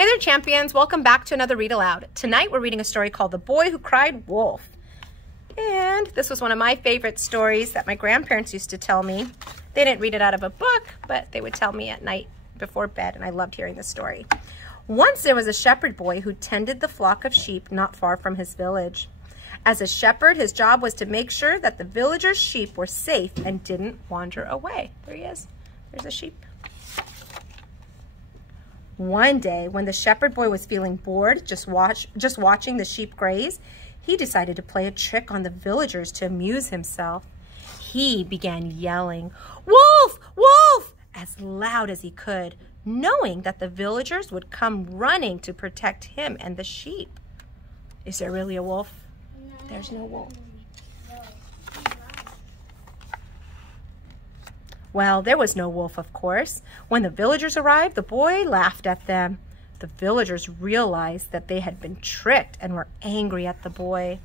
Hey there, champions. Welcome back to another Read Aloud. Tonight we're reading a story called The Boy Who Cried Wolf. And this was one of my favorite stories that my grandparents used to tell me. They didn't read it out of a book, but they would tell me at night before bed, and I loved hearing the story. Once there was a shepherd boy who tended the flock of sheep not far from his village. As a shepherd, his job was to make sure that the villagers' sheep were safe and didn't wander away. There he is. There's a sheep. One day, when the shepherd boy was feeling bored just watching the sheep graze, he decided to play a trick on the villagers to amuse himself. He began yelling, "Wolf! Wolf!" as loud as he could, knowing that the villagers would come running to protect him and the sheep. Is there really a wolf? No. There's no wolf. Well, there was no wolf, of course. When the villagers arrived, the boy laughed at them. The villagers realized that they had been tricked and were angry at the boy.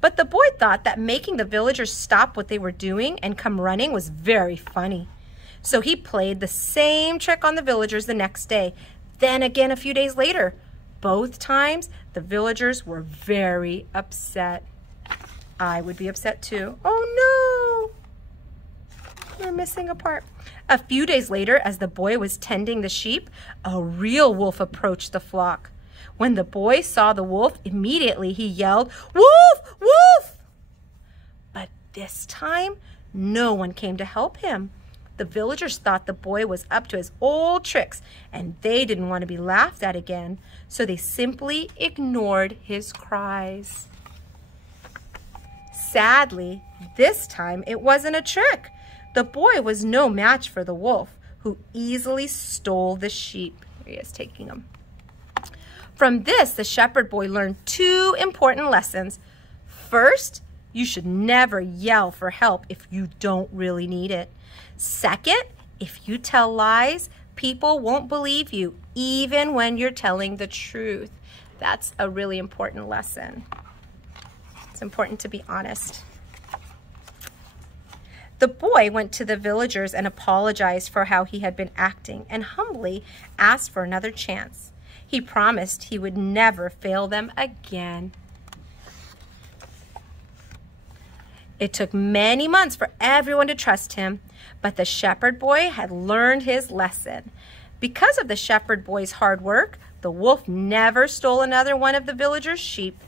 But the boy thought that making the villagers stop what they were doing and come running was very funny. So he played the same trick on the villagers the next day, then again a few days later. Both times, the villagers were very upset. I would be upset too. Oh no! We're missing a part. A few days later, as the boy was tending the sheep, a real wolf approached the flock. When the boy saw the wolf, immediately he yelled, "Wolf! Wolf!" But this time, no one came to help him. The villagers thought the boy was up to his old tricks, and they didn't want to be laughed at again, so they simply ignored his cries. Sadly, this time it wasn't a trick. The boy was no match for the wolf, who easily stole the sheep. Here he is taking them. From this, the shepherd boy learned two important lessons. First, you should never yell for help if you don't really need it. Second, if you tell lies, people won't believe you, even when you're telling the truth. That's a really important lesson. It's important to be honest. The boy went to the villagers and apologized for how he had been acting and humbly asked for another chance. He promised he would never fail them again. It took many months for everyone to trust him, but the shepherd boy had learned his lesson. Because of the shepherd boy's hard work, the wolf never stole another one of the villagers' sheep.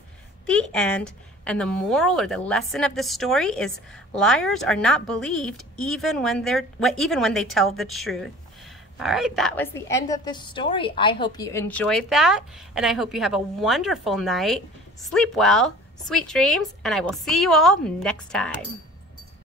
The end. And the moral or the lesson of the story is liars are not believed even when they tell the truth. All right, that was the end of this story. I hope you enjoyed that, and I hope you have a wonderful night. Sleep well, sweet dreams, and I will see you all next time.